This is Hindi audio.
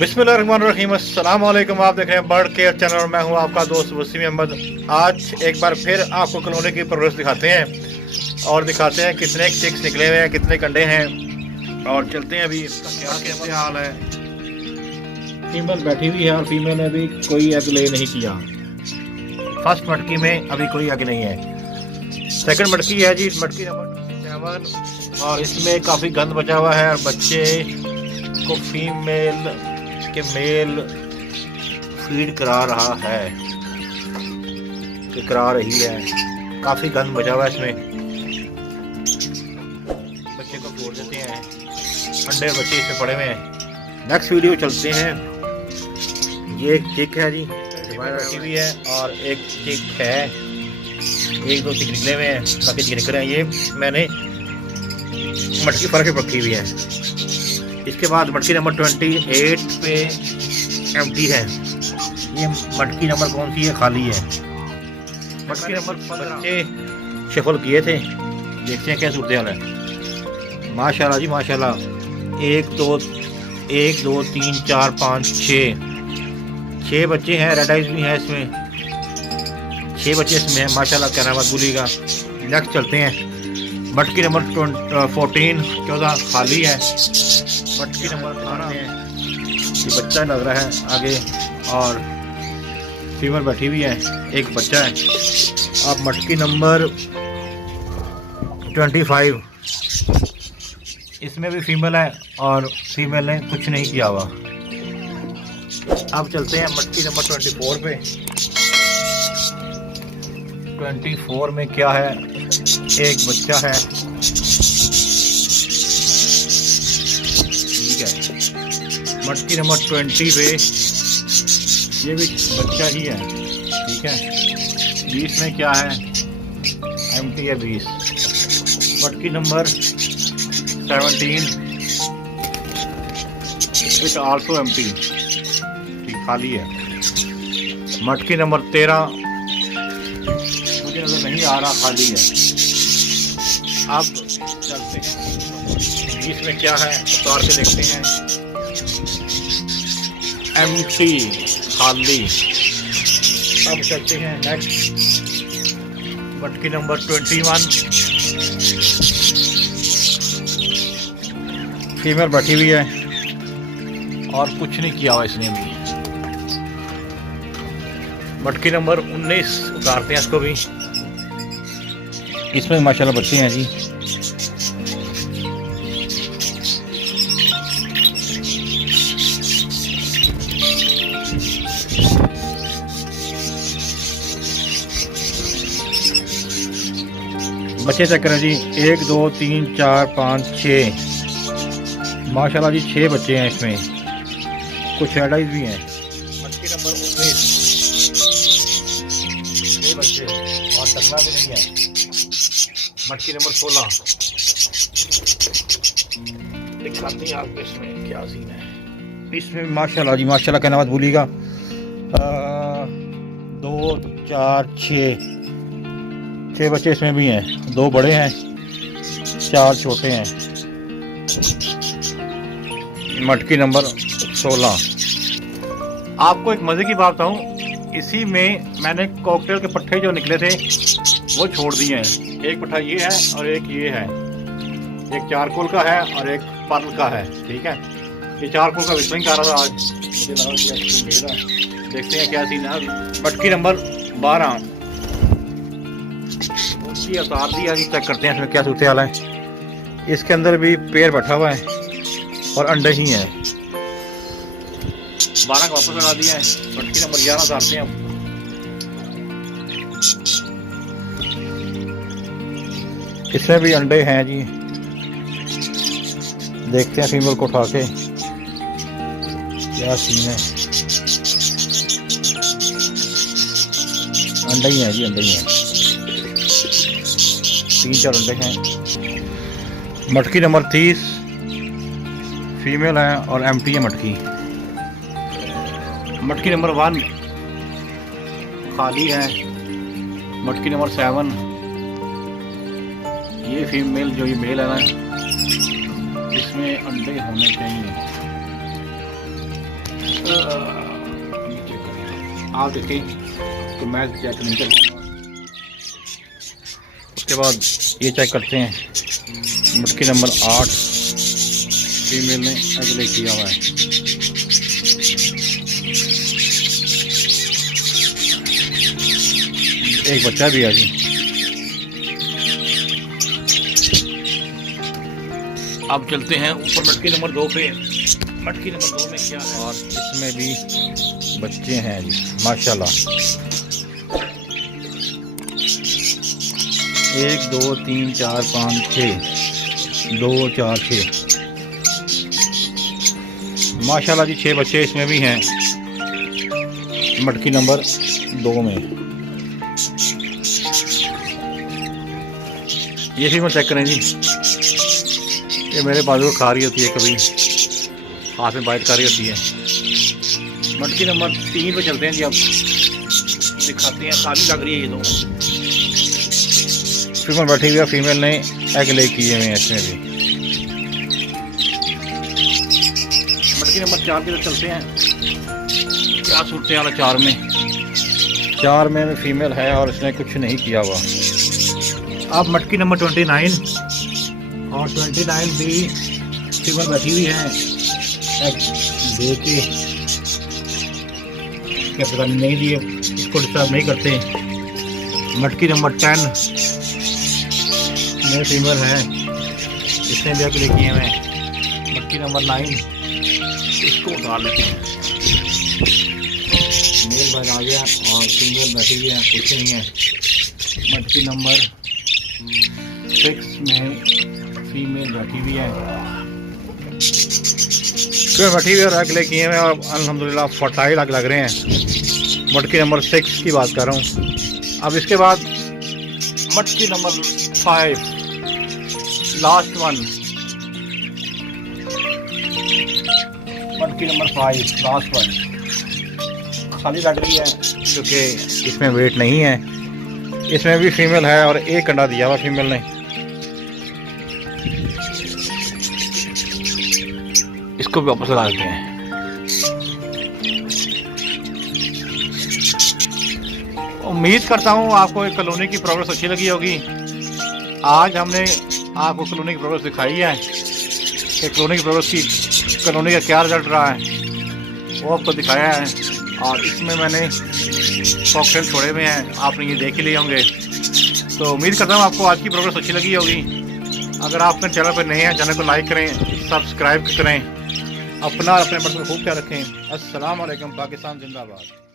बिस्मिल्लाहिर्रहमानिर्रहीम। अस्सलाम वालेकुम। आप देख रहे हैं बर्ड केयर चैनल और मैं हूं आपका दोस्त वसीम अहमद। आज एक बार फिर आपको कॉलोनी की प्रोग्रेस दिखाते हैं और दिखाते हैं कितने चिक्स निकले हुए हैं, कितने कंडे हैं और चलते हैं अभी क्या कैसे हाल है। फीमेल बैठी हुई है और फीमेल ने अभी कोई एग ले नहीं किया। फर्स्ट मटकी में अभी कोई एग नहीं है। सेकंड मटकी है जी, मटकी नंबर 7 और इसमें काफ़ी गंद बचा हुआ है और बच्चे को फीमेल के मेल फीड करा रहा है कि करा रही है। काफ़ी गंद बचा हुआ है इसमें। बच्चे को छोड़ देते हैं, अंडे बच्चे इसमें पड़े हुए हैं। नेक्स्ट वीडियो चलते हैं। ये एक चिक है जी, रखी हुई है और एक चिक है। एक दो चिक निकले हुए हैं, बाकी चिक निकले हैं। ये मैंने मटकी फर्क रखी हुई है। इसके बाद मटकी नंबर 28 पे एम्प्टी है। ये मटकी नंबर कौन सी है? खाली है। मटकी नंबर 15 शफल किए थे, देखते हैं क्या सूरत हाल है। माशाल्लाह जी माशाल्लाह। 1 2 3 4 5 6 बच्चे हैं। रेड आइज भी है इसमें। 6 बच्चे इसमें हैं माशाल्लाह। कहना मत भूलिएगा। नेक्स्ट चलते हैं। मटकी नंबर 14 खाली है। मटकी नंबर 18 है। ये बच्चा लग रहा है आगे और फीमेल बैठी हुई है, एक बच्चा है। अब मटकी नंबर 25, इसमें भी फीमेल है और फीमेल ने कुछ नहीं किया हुआ। अब चलते हैं मटकी नंबर 24 पे। 24 में क्या है? एक बच्चा है। ठीक है। मटकी नंबर 20 पे ये भी बच्चा ही है। ठीक है। 20 में क्या है? एम्प्टी है 20। मटकी नंबर 17 विच आल्सो एम्प्टी, ठीक खाली है। मटकी नंबर 13 मुझे नजर नहीं आ रहा, खाली है। अब चलते हैं 20 में क्या है उतार के देखते हैं। एम्प्टी, खाली। अब चलते हैं नेक्स्ट। मटकी नंबर 21 फीमेल बैठी हुई है और कुछ नहीं किया हुआ इसने भी। मटकी नंबर 19 उतारते हैं इसको भी। इसमें माशाल्लाह बच्चे हैं जी। बच्चे चेक करें जी। 1 2 3 4 5 6 माशाल्लाह जी। 6 बच्चे हैं इसमें, कुछ रेड आइज भी हैं। मटकी नंबर 19 6 बच्चे और टकला भी नहीं है। मटकी नंबर 16 दिखाते हैं आपको इसमें क्या सीन है। इसमें माशाल्लाह जी माशाल्लाह कहना मत भूलिएगा। 2 4 6 बच्चे इसमें भी हैं। 2 बड़े हैं, 4 छोटे हैं। मटकी नंबर 16। आपको एक मज़े की बात बताऊं, इसी में मैंने कॉकटेल के पट्टे जो निकले थे वो छोड़ दिए हैं। एक पट्टा ये है और एक ये है। एक चारकोल का है और एक पर्ल का है। ठीक है। ये चारकोल का विस्लिंग कर रहा था आज, मुझे लगा कि मिल रहा है। देखते हैं क्या सीन है। मटकी नंबर 12 उसकी उतार दी है। चेक करते हैं इसमें क्या सूरत हाल है। इसके अंदर भी पेड़ बैठा हुआ है और अंडे ही हैं। 12 का वापस लगा दिया है। मटकी नंबर 11 उतारते हैं। इसमें भी अंडे हैं जी। देखते हैं फीमेल को उठा के क्या सीन है। अंडे ही हैं जी, अंडे ही हैं। 3-4 अंडे हैं। मटकी नंबर 30 फीमेल है और एम्प्टी है मटकी। मटकी नंबर 1 खाली है। मटकी नंबर 7 ये फीमेल, जो ये मेल है ना, इसमें अंडे होने चाहिए। आप देखें तो मैं चेक नहीं कर पाऊँगा। उसके बाद ये चेक करते हैं, मटकी नंबर 8 फीमेल ने अगले किया हुआ है। एक बच्चा भी है जी। अब चलते हैं ऊपर मटकी नंबर 2 पे। मटकी नंबर 2 में क्या है, और इसमें भी बच्चे हैं जी माशाल्लाह। 1 2 3 4 5 6 2 4 6 माशाल्लाह जी 6 बच्चे इसमें भी हैं मटकी नंबर 2 में। ये फीमेल चेक करें जी, ये मेरे बाजू को खा रही होती है, कभी हाथ में बाइट कर रही होती है। मटकी नंबर 3 पे चलते हैं जी। अब दिखाते हैं, खाली लग रही है ये दो। फीमेल बैठी हुई है, फीमेल ने एग ले किए हुए हैं इसमें भी। मटकी नंबर 4 की तरफ चलते हैं। क्या सूरत हाल है 4 में? 4 में फीमेल है और इसने कुछ नहीं किया हुआ। अब मटकी नंबर 29 और 29 भी फीमेल बैठी हुई है, एग दे के क्या पता नहीं दिए, इसको डिस्टर्ब नहीं करते। मटकी नंबर 10 में फीमेल है, इसने भी अगले किए हुए। मटकी नंबर 9 इसको उतार लेते हैं। मेल बैठ आ गया और फीमेल बैठी हुई है, कुछ नहीं है। मटकी नंबर 6 में फीमेल बैठी हुई है, बैठी हुई और अगले किए हुए और अल्हम्दुलिल्लाह फर्टाइल अग लग रहे हैं। मटकी नंबर 6 की बात कर रहा हूँ। अब इसके बाद मटकी नंबर 5 लास्ट वन। मटकी नंबर 5 लास्ट वन खाली लग रही है क्योंकि इसमें वेट नहीं है। इसमें भी फीमेल है और एक अंडा दिया हुआ फीमेल ने। इसको भी वापस लगा देते हैं। उम्मीद करता हूँ आपको एक कॉलोनी की प्रोग्रेस अच्छी लगी होगी। आज हमने आपको कॉलोनी की प्रोग्रेस दिखाई है कि कॉलोनी की प्रोग्रेस कॉलोनी का क्या रिजल्ट रहा है, वो आपको दिखाया है। और इसमें मैंने कॉकटेल छोड़े हुए हैं, आपने ये देख ही लिए होंगे। तो उम्मीद करता हूँ आपको आज की प्रोग्रेस अच्छी लगी होगी। अगर आप अपने चैनल पर नए हैं, चैनल को लाइक करें, सब्सक्राइब करें। अपना और अपने बच्चों को खूब ख्याल रखें। अस्सलाम वालेकुम। पाकिस्तान जिंदाबाद।